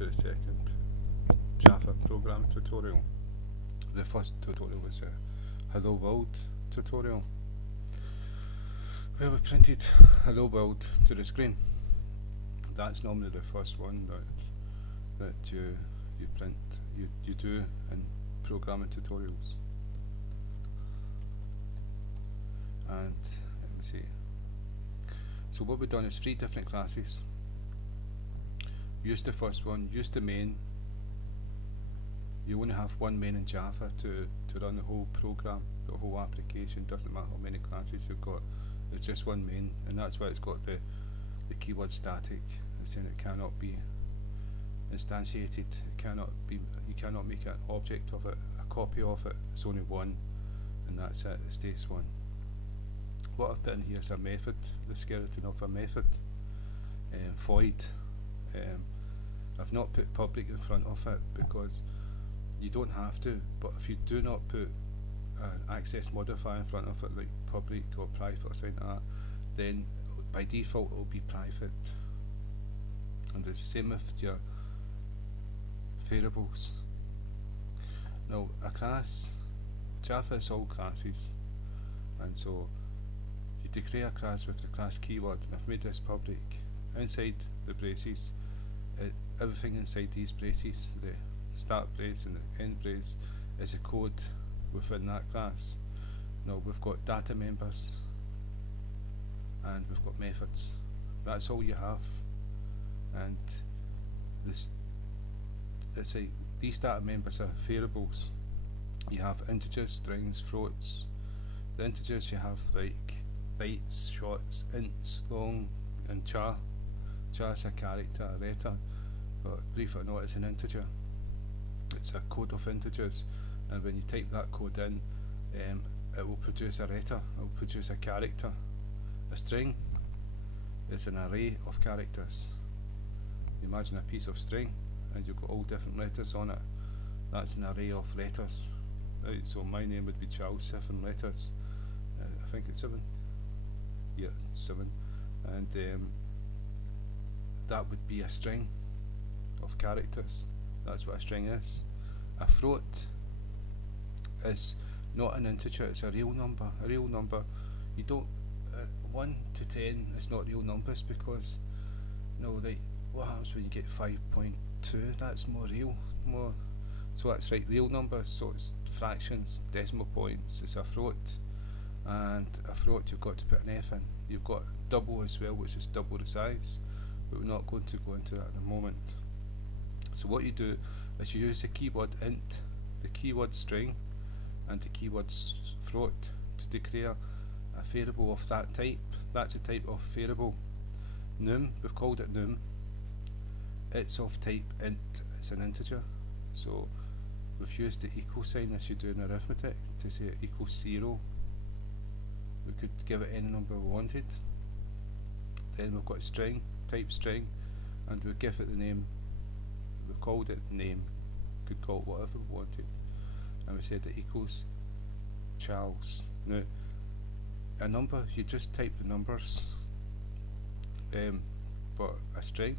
to the second Java programming tutorial. The first tutorial was a Hello World tutorial, where we printed Hello World to the screen. That's normally the first one that you print, you do in programming tutorials. And let me see. So what we've done is 3 different classes. Use the first one, use the main. You only have one main in Java to run the whole program, the whole application. Doesn't matter how many classes you've got, it's just one main, and that's why it's got the keyword static. It's saying it cannot be instantiated, it cannot be, you cannot make an object of it, a copy of it. It's only one, and that's it, it stays one. What I've put in here is a method, the skeleton of a method, void. I've not put public in front of it because you don't have to, but if you do not put an access modifier in front of it, like public or private or something like that, then by default it will be private. And the same with your variables. Now a class, Java is all classes, and so you declare a class with the class keyword, and I've made this public. Inside the braces, everything inside these braces, the start brace and the end brace, is a code within that class. Now we've got data members and we've got methods. That's all you have. And this, let's say these data members are variables. You have integers, strings, floats. The integers you have like bytes, shorts, ints, long, and char. Char is a character, a letter, but believe it or not, it's an integer. It's a code of integers, and when you type that code in, it will produce a letter, it will produce a character. A string is an array of characters. You imagine a piece of string, and you've got all different letters on it. That's an array of letters. Right, so my name would be Charles, 7 letters. I think it's 7. Yeah, 7. And that would be a string of characters. That's what a string is. A float is not an integer, it's a real number. A real number, you don't 1 to 10 is not real numbers, because what happens when you get 5.2? That's more real, more. So that's like real numbers. So it's fractions, decimal points. It's a float, and a float you've got to put an F in. You've got double as well, which is double the size, but we're not going to go into that at the moment. So what you do is you use the keyword int, the keyword string, and the keyword float to declare a variable of that type. That's a type of variable. Num, we've called it num. It's of type int, it's an integer. So we've used the equal sign as you do in arithmetic to say it equals 0. We could give it any number we wanted. Then we've got a string, type string, and we give it the name. We called it name, could call it whatever we wanted, and we said it equals Charles. Now a number, you just type the numbers, but a string,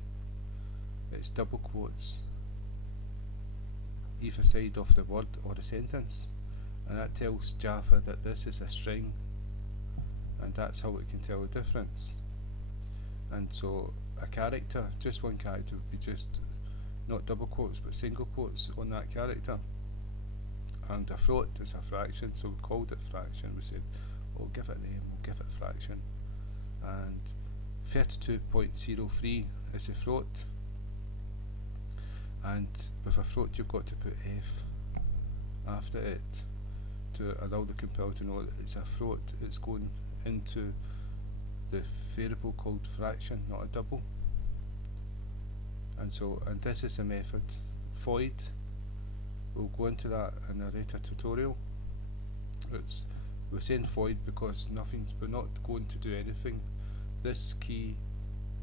it's double quotes either side of the word or the sentence, and that tells Java that this is a string, and that's how it can tell the difference. And so a character, just one character, would be just not double quotes but single quotes on that character. And a float is a fraction, so we called it fraction. We said, we'll give it a name, we'll give it a fraction. And 32.03 is a float, and with a float you've got to put F after it to allow the compiler to know that it's a float. It's going into the variable called fraction, not a double. And so, and this is a method, void. We'll go into that in a later tutorial. We're saying void because we're not going to do anything. This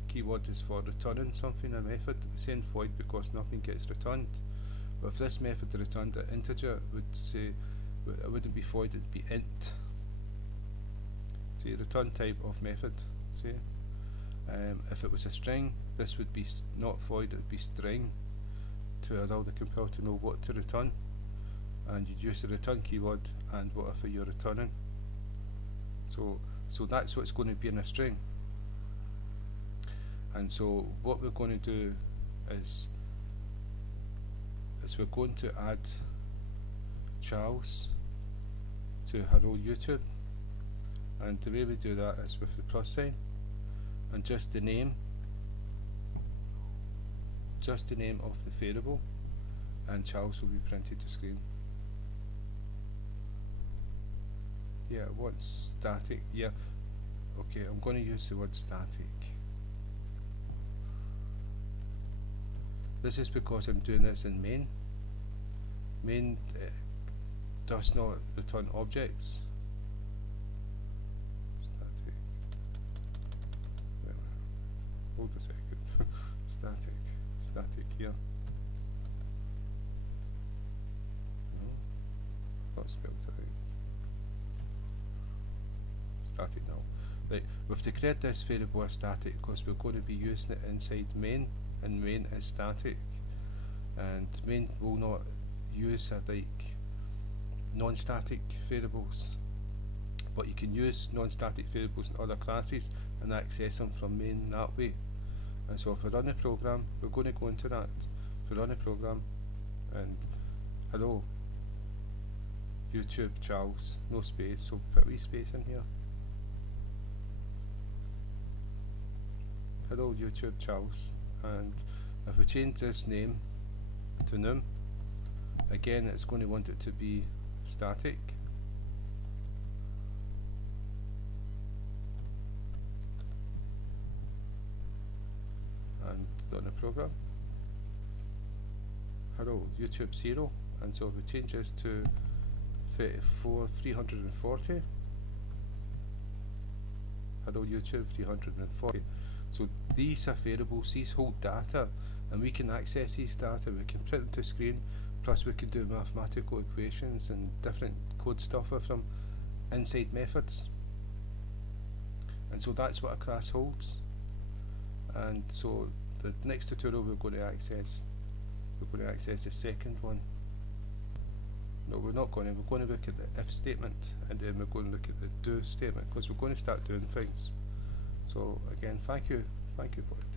keyword is for returning something, a method. We're saying void because nothing gets returned. But if this method returned an integer, would say it wouldn't be void, it'd be int. See, return type of method. See, if it was a string, this would be not void, it would be string. to allow the compiler to know what to return, and you'd use the return keyword and whatever you're returning. So that's what's going to be in a string. And so what we're going to do is we're going to add Charles to hello YouTube, and the way we do that is with the plus sign and just the name of the variable, and Charles will be printed to screen. Yeah, what's static? Yeah, okay, I'm going to use the word static. This is because I'm doing this in main. Main does not return objects. Static. Hold a second. Static here. No, not spelled right. Static now. Right, we have to create this variable as static because we're going to be using it inside main, and main is static, and main will not use like non-static variables, but you can use non-static variables in other classes and access them from main that way. And so if we run a program, we're going to go into that. If we run a program and hello YouTube Charles, no space, so put a wee space in here. Hello YouTube Charles, and if we change this name to num, again it's going to want it to be static. And run a program. Hello YouTube 0, and so if we change this to 340, hello YouTube 340. So these are variables, these hold data, and we can access these data, we can print them to screen, plus we can do mathematical equations and different code stuff with them inside methods. And so that's what a class holds. And so the next tutorial we're going to access the second one. No, we're not going to. We're going to look at the if statement, and then we're going to look at the do statement, because we're going to start doing things. So again, thank you for it.